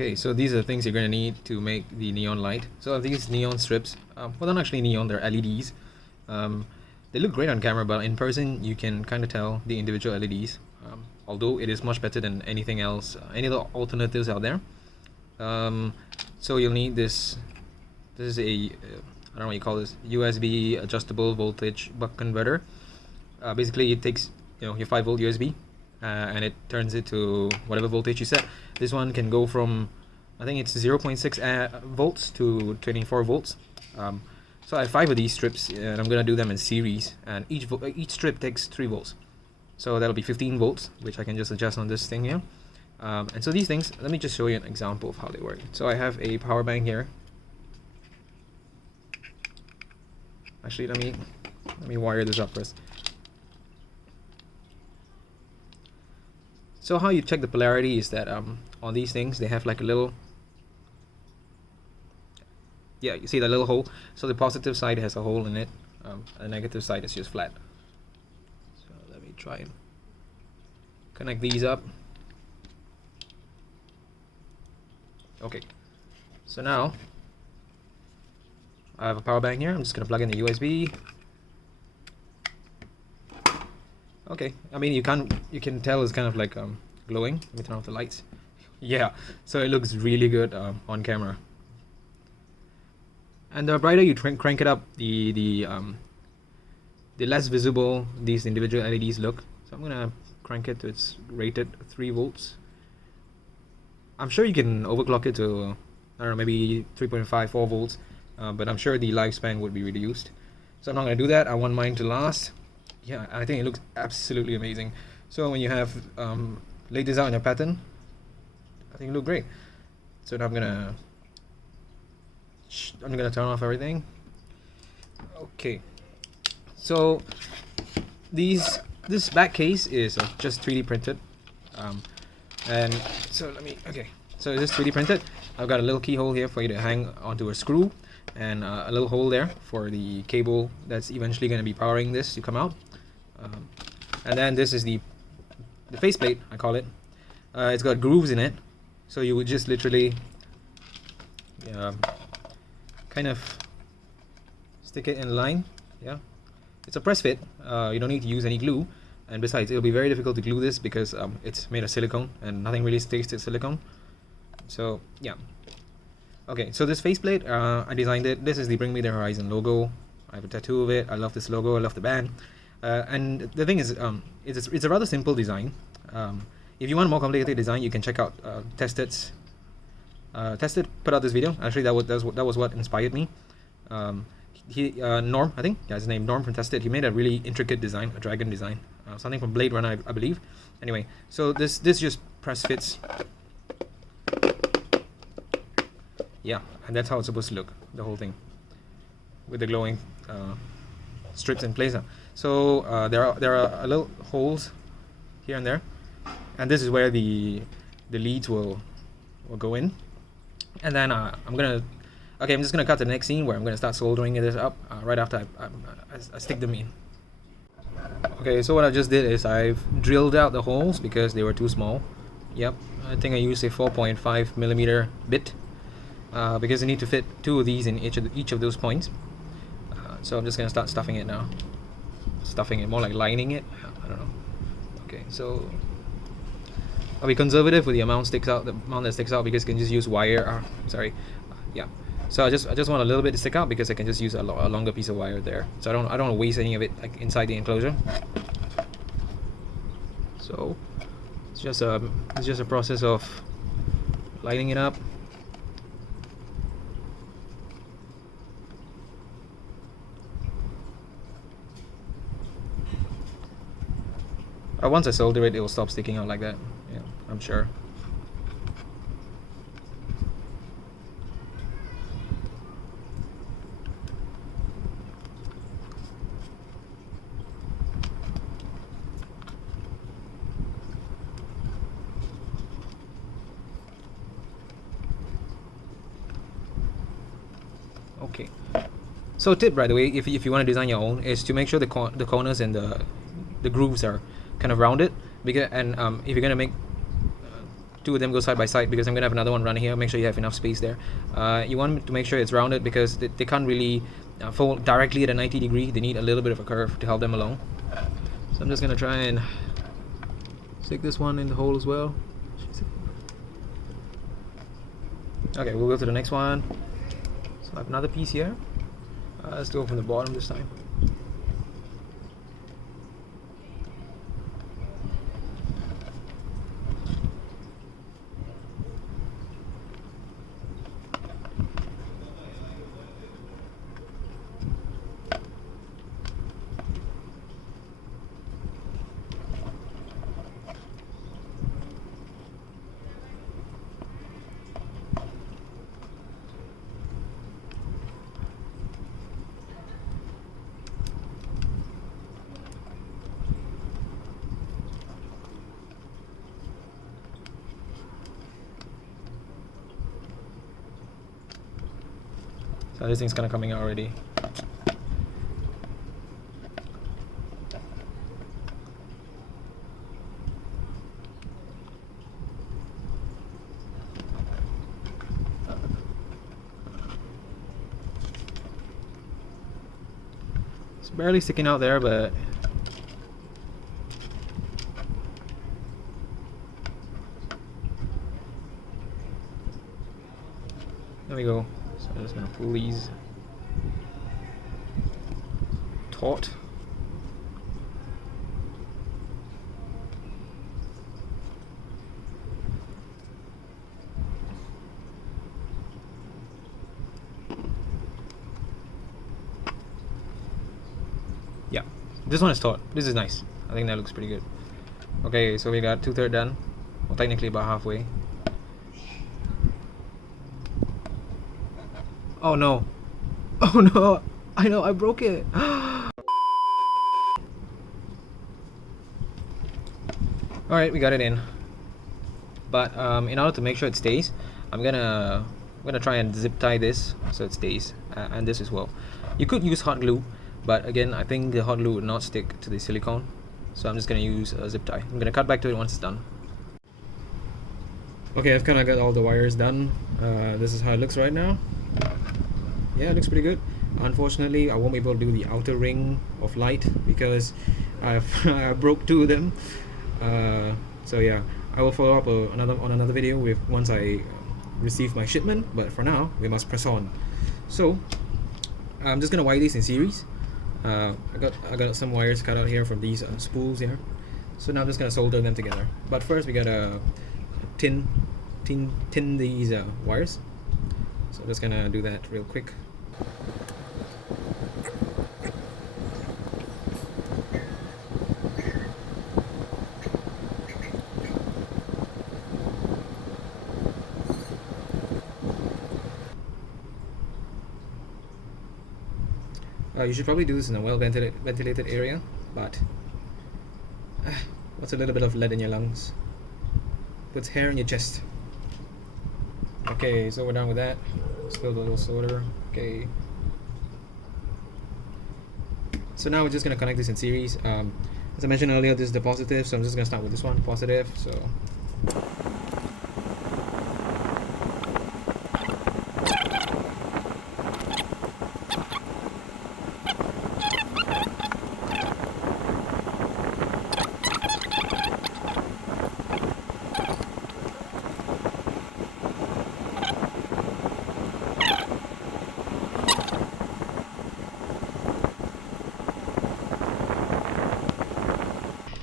Okay, so these are the things you're going to need to make the neon light. So these neon strips, well, they're not actually neon, they're LEDs. They look great on camera, but in person you can kind of tell the individual LEDs. Although it is much better than anything else, any other alternatives out there. So you'll need this. This is a I don't know what you call this, USB adjustable voltage buck converter. Basically, it takes your 5-volt USB and it turns it to whatever voltage you set. This one can go from, I think it's 0.6 volts to 24 volts. So I have 5 of these strips, and I'm gonna do them in series, and each strip takes 3 volts. So that'll be 15 volts, which I can just adjust on this thing here. And so these things, let me just show you an example of how they work. So I have a power bank here. Actually, let me wire this up first. So how you check the polarity is that on these things they have like a little, yeah, you see that little hole. So the positive side has a hole in it, the negative side is just flat. So let me try and connect these up. Okay, so now I have a power bank here. I'm just gonna plug in the USB. Okay, I mean you can tell it's kind of like glowing. Let me turn off the lights. Yeah, so it looks really good on camera. And the brighter you crank it up, the less visible these individual LEDs look. So I'm gonna crank it to its rated 3 volts. I'm sure you can overclock it to, I don't know, maybe 3.5, 4 volts, but I'm sure the lifespan would be reduced. So I'm not gonna do that. I want mine to last. Yeah, I think it looks absolutely amazing. So when you have laid this out in your pattern, I think it look great. So now I'm gonna turn off everything. Okay, so this back case is just 3D printed, and so so it's just 3D printed. I've got a little keyhole here for you to hang onto a screw, and a little hole there for the cable that's eventually going to be powering this to come out. And then this is the faceplate, I call it. It's got grooves in it, so you would just literally kind of stick it in line. Yeah, it's a press fit. You don't need to use any glue, and besides it'll be very difficult to glue this because it's made of silicone and nothing really sticks to silicone. So yeah, okay, so this faceplate, I designed it. This is the Bring Me the Horizon logo. I have a tattoo of it. I love this logo. I love the band. And the thing is, it's a rather simple design. If you want a more complicated design, you can check out Tested's. Tested put out this video. Actually, that was what inspired me. Norm, I think, yeah, his name Norm from Tested. He made a really intricate design, a dragon design, something from Blade Runner, I believe. Anyway, so this just press fits. Yeah, and that's how it's supposed to look, the whole thing, with the glowing strips in place. So there are little holes here and there, and this is where the leads will go in. And then I'm just gonna cut to the next scene where I'm gonna start soldering this up right after I stick them in. Okay, so what I just did is I've drilled out the holes because they were too small. Yep, I think I used a 4.5 millimeter bit because I need to fit 2 of these in each of those points. So I'm just gonna start stuffing it now. Stuffing it, more like lining it. I don't know. Okay, so I'll be conservative with the amount that sticks out because you can just use wire. Sorry, yeah. So I just want a little bit to stick out because I can just use a longer piece of wire there. So I don't want to waste any of it like inside the enclosure. So it's just a process of lining it up. Once I solder it, it will stop sticking out like that. Yeah, I'm sure. Okay. So tip, by the way, if you want to design your own, is to make sure the corners and the grooves are kind of rounded, because if you're gonna make two of them go side by side because I'm gonna have another one run here. Make sure you have enough space there. You want to make sure it's rounded because they can't really fold directly at a 90 degree. They need a little bit of a curve to help them along. So I'm just gonna try and stick this one in the hole as well. Okay, we'll go to the next one. So I have another piece here. Let's do it from the bottom this time. So this thing's kind of coming out already. It's barely sticking out there, but there we go. So I'm just gonna pull these taut. Yeah, this one is taut. This is nice. I think that looks pretty good. Okay, so we got 2/3 done. Well, technically about halfway. Oh no. Oh no. I know, I broke it. Alright, we got it in. But in order to make sure it stays, I'm gonna try and zip tie this so it stays. And this as well. You could use hot glue, but again, I think the hot glue would not stick to the silicone. So I'm just gonna use a zip tie. I'm gonna cut back to it once it's done. Okay, I've kind of got all the wires done. This is how it looks right now. Yeah, it looks pretty good. Unfortunately, I won't be able to do the outer ring of light because I broke two of them. So yeah, I will follow up on another video with once I receive my shipment. But for now, we must press on. So I'm just gonna wire these in series. I got some wires cut out here from these spools here. So now I'm just gonna solder them together. But first, we gotta tin these wires. So I'm just gonna do that real quick. You should probably do this in a well ventilated area, but what's a little bit of lead in your lungs? Puts hair in your chest. Okay, so we're done with that. Spilled a little solder. Okay. So now we're just gonna connect this in series. As I mentioned earlier, this is the positive, so I'm just gonna start with this one, positive. So.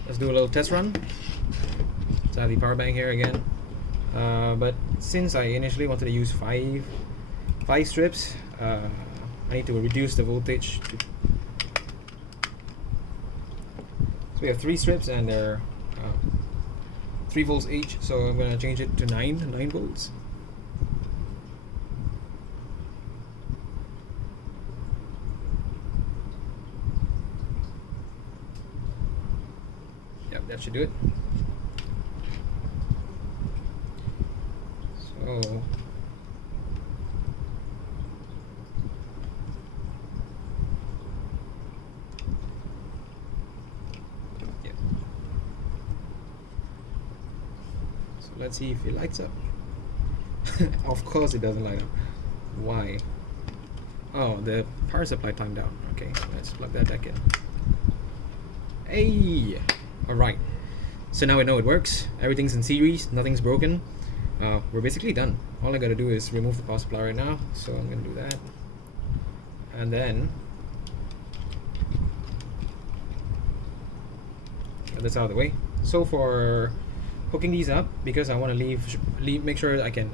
Let's do a little test run. So I have the power bank here again. But since I initially wanted to use five strips, I need to reduce the voltage. So we have 3 strips and they're 3 volts each. So I'm gonna change it to 9 volts. That should do it. So yeah. So let's see if it lights up. Of course it doesn't light up. Why? Oh, the power supply timed out. Okay, let's plug that back in. Hey! Alright. So now we know it works. Everything's in series, nothing's broken. We're basically done. All I gotta do is remove the power supply right now. So I'm gonna do that. And then get this out of the way. So for hooking these up, because I want to make sure I can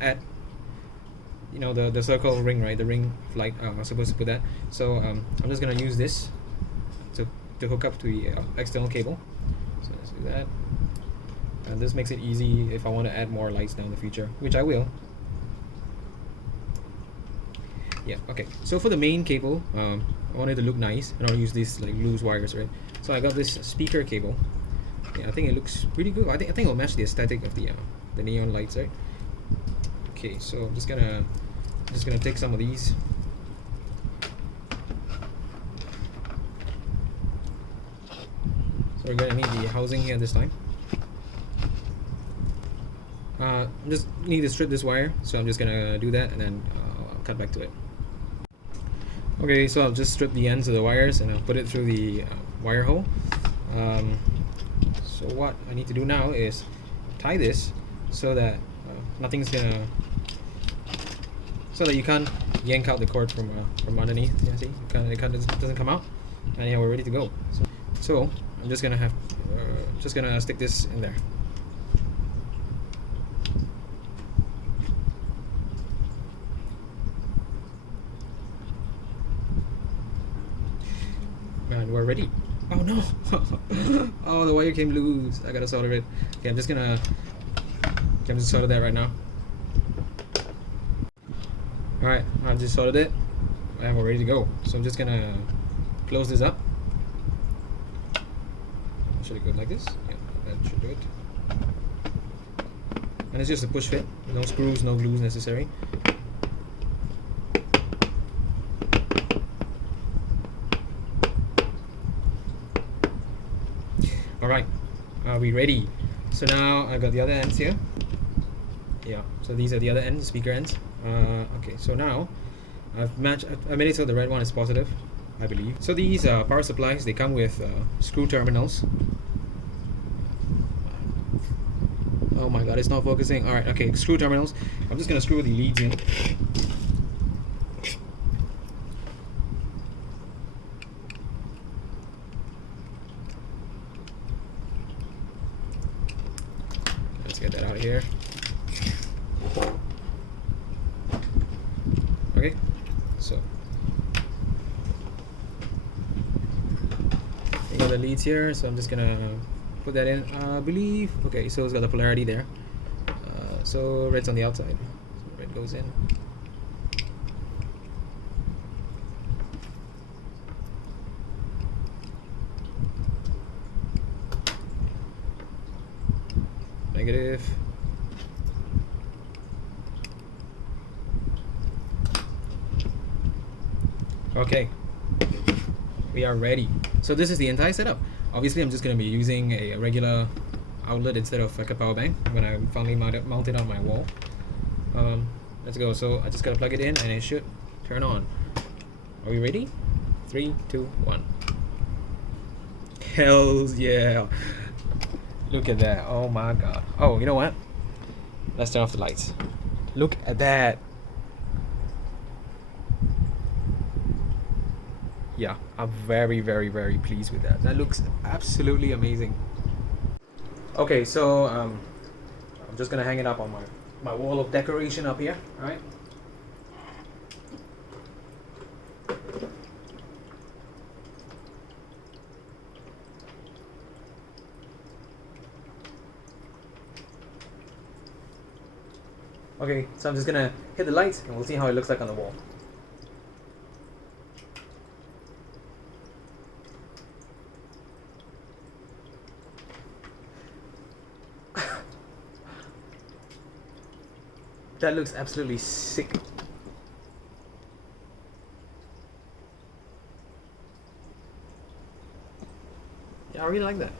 add, you know, the circle ring, right? The ring of light. I'm supposed to put that. So I'm just gonna use this to hook up to the external cable. So let's do that. And this makes it easy if I want to add more lights down the future, which I will. Yeah, okay. So for the main cable, I want it to look nice, and I'll use these like loose wires, right? So I got this speaker cable. Yeah, I think it looks pretty good. I think it'll match the aesthetic of the neon lights, right? Okay, so I'm just gonna take some of these. So we're gonna need the housing here this time. Just need to strip this wire, so I'm just gonna do that, and then I'll cut back to it. Okay, so I'll just strip the ends of the wires and I'll put it through the wire hole. So what I need to do now is tie this so that nothing's gonna, so that you can't yank out the cord from underneath. Yeah, see, it doesn't come out, and yeah, we're ready to go. So I'm just gonna stick this in there. And we're ready. Oh no! Oh, the wire came loose. I gotta solder it. Okay, I'm just solder that right now. Alright, I just soldered it and we're ready to go. So I'm just gonna close this up. Should it go like this? Yeah, that should do it. And it's just a push fit. No screws, no glues necessary. Alright, are we ready? So now I got the other ends here. Yeah, so these are the other ends, speaker ends. Okay, so now I made it so the red one is positive, I believe. So these power supplies, they come with screw terminals. Oh my god, it's not focusing. Alright, okay, screw terminals. I'm just gonna screw the leads in. Let's get that out of here. Okay, so you got the leads here, so I'm just gonna put that in. I believe, okay, so it's got the polarity there. So red's on the outside, so red goes in. Negative. Okay, we are ready. So this is the entire setup. Obviously, I'm just going to be using a regular outlet instead of like a power bank when I finally mount it on my wall. Let's go. So I just got to plug it in and it should turn on. Are we ready? 3, 2, 1. Hells yeah. Look at that. Oh my god. Oh, you know what? Let's turn off the lights. Look at that. Yeah, I'm very, very, very pleased with that. That looks absolutely amazing. Okay, so I'm just gonna hang it up on my wall of decoration up here. All right. Okay, so I'm just gonna hit the lights and we'll see how it looks like on the wall. That looks absolutely sick. Yeah, I really like that.